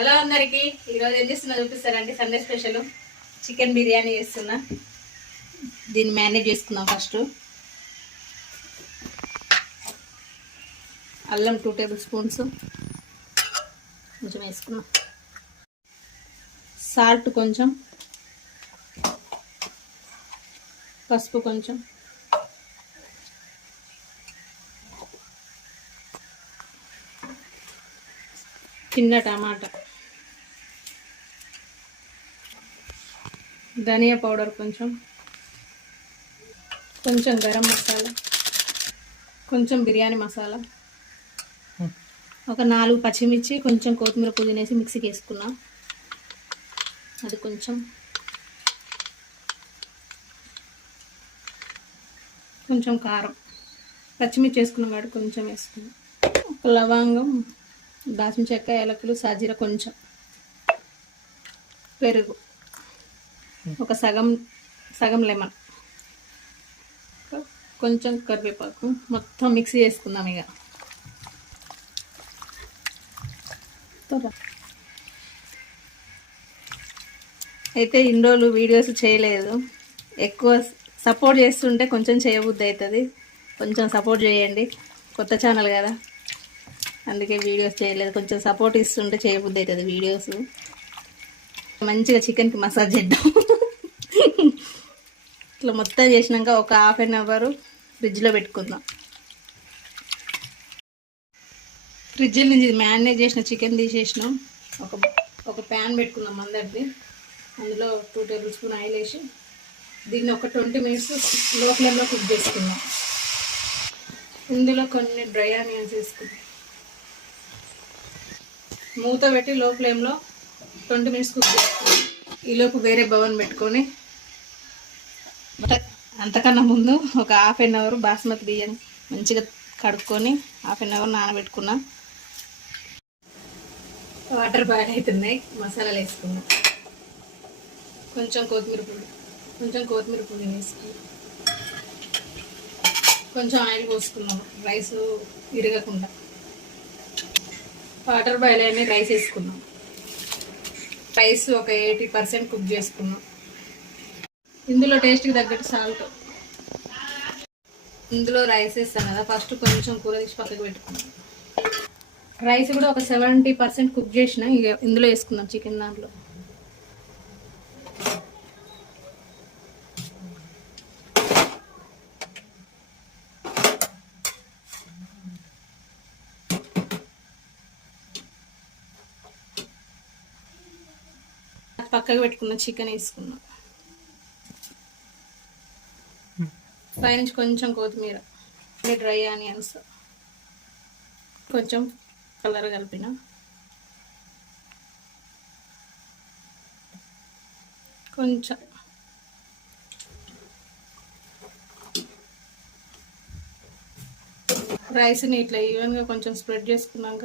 Hello అందరికి ఈరోజు ఏం చేస్తున్నా చూపిస్తారండి. సండే స్పెషల్ చికెన్ బిర్యానీ చేస్తున్నా. దీన్ని మ్యారినేట్ చేసుకుందాం. ఫస్ట్ అల్లం 2 టేబుల్ స్పూన్స్ కొంచెం వేసుకున్నాం. సాల్ట్ కొంచెం, పసుపు కొంచెం, చిన్న టమాటా, ధనియా పౌడర్ కొంచెం, కొంచెం గరం మసాలా, కొంచెం బిర్యానీ మసాలా, ఒక 4 పచ్చిమిర్చి, కొంచెం కొత్తిమీర పుదీనా వేసి మిక్సీకి వేసుకున్నాం. అది కొంచెం కారం, పచ్చిమిర్చి వేసుకున్నాం కాబట్టి కొంచెం వేసుకున్నాం. ఒక లవంగం, దాల్చిన చెక్క, యాలకులు, సాజీర, కొంచెం పెరుగు, ఒక సగం లెమన్, కొంచెం కరివేపాకు. మొత్తం మిక్సీ చేసుకుందాం. ఇక అయితే ఇన్ని రోజులు వీడియోస్ చేయలేదు. ఎక్కువ సపోర్ట్ చేస్తుంటే కొంచెం చేయబుద్ధి అవుతుంది. కొంచెం సపోర్ట్ చేయండి. కొత్త ఛానల్ కదా, అందుకే వీడియోస్ చేయలేదు. కొంచెం సపోర్ట్ ఇస్తుంటే చేయబుద్ధి అవుతుంది వీడియోస్. మంచిగా చికెన్కి మసాజ్ చేద్దాం. ఇట్లా మొత్తం చేసినాక ఒక ½ అన్ అవర్ ఫ్రిడ్జ్లో పెట్టుకుందాం. ఫ్రిడ్జ్ నుంచి మ్యారినేట్ చేసిన చికెన్ తీసేసినాం. ఒక ప్యాన్ పెట్టుకుందాం అందరిది. అందులో 2 టేబుల్ స్పూన్ ఆయిల్ వేసి దీన్ని ఒక 20 మినిట్స్ లో ఫ్లేమ్లో కుక్ చేసుకుందాం. ఇందులో కొన్ని డ్రై ఆనియన్స్ వేసుకుందాం. మూత పెట్టి లో ఫ్లేమ్లో 20 మినిట్స్ కుక్ చేసుకుందాం. ఈలోపు వేరే బౌల్ పెట్టుకొని, అంతకన్నా ముందు ఒక ½ అన్ అవర్ బాస్మతి బియ్యం మంచిగా కడుక్కొని ½ అన్ అవర్ నానబెట్టుకున్నా. వాటర్ బాయిల్ అవుతున్నాయి. మసాలాలు వేసుకున్నాం. కొంచెం కొత్తిమీర పొడి వేసుకున్నాం. కొంచెం ఆయిల్ పోసుకున్నాం రైస్ విరగకుండా. వాటర్ బాయిల్ అయిన రైస్ వేసుకున్నాం. రైస్ ఒక 80% కుక్ చేసుకున్నాం. ఇందులో టేస్ట్కి తగ్గట్టు సాల్ట్. ఇందులో రైస్ వేస్తాం కదా, ఫస్ట్ కొంచెం కూర తీసి పక్కకు పెట్టుకున్నాం. రైస్ కూడా ఒక 70% కుక్ చేసిన. ఇక ఇందులో వేసుకున్నాం చికెన్. దాంట్లో పక్కకు పెట్టుకున్న చికెన్ వేసుకున్నాం. పైనుంచి కొంచెం కొత్తిమీర, డ్రై ఆనియన్స్, కొంచెం కలర్ కలిపిన. కొంచెం రైస్ని ఇట్లా ఈవెన్గా కొంచెం స్ప్రెడ్ చేసుకున్నాక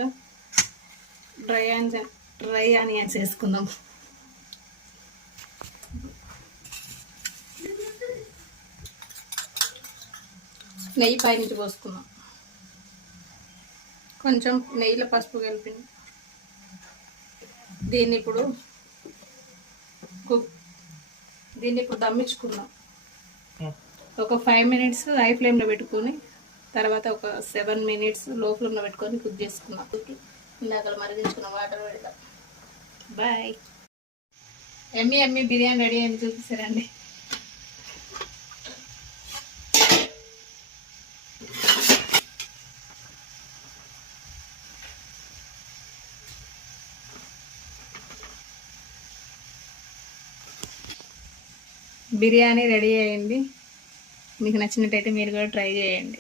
డ్రై ఆనియన్స్ వేసుకుందాం. నెయ్యి పైనుంచి పోసుకున్నాం. కొంచెం నెయ్యిలో పసుపు కలిపింది. దీన్ని ఇప్పుడు దమ్మించుకుందాం. ఒక 5 మినిట్స్ హై ఫ్లేమ్లో పెట్టుకొని, తర్వాత ఒక 7 మినిట్స్ లో ఫ్లేమ్లో పెట్టుకొని కుక్ చేసుకున్నాం. ఇందాక మరిగించుకున్న వాటర్ పెడతాం. బాయ్. ఎమ్మి బిర్యానీ రెడీ అయింది. చూపిస్తారండి. బిర్యానీ రెడీ అయింది. మీకు నచ్చినట్టయితే మీరు కూడా ట్రై చేయండి.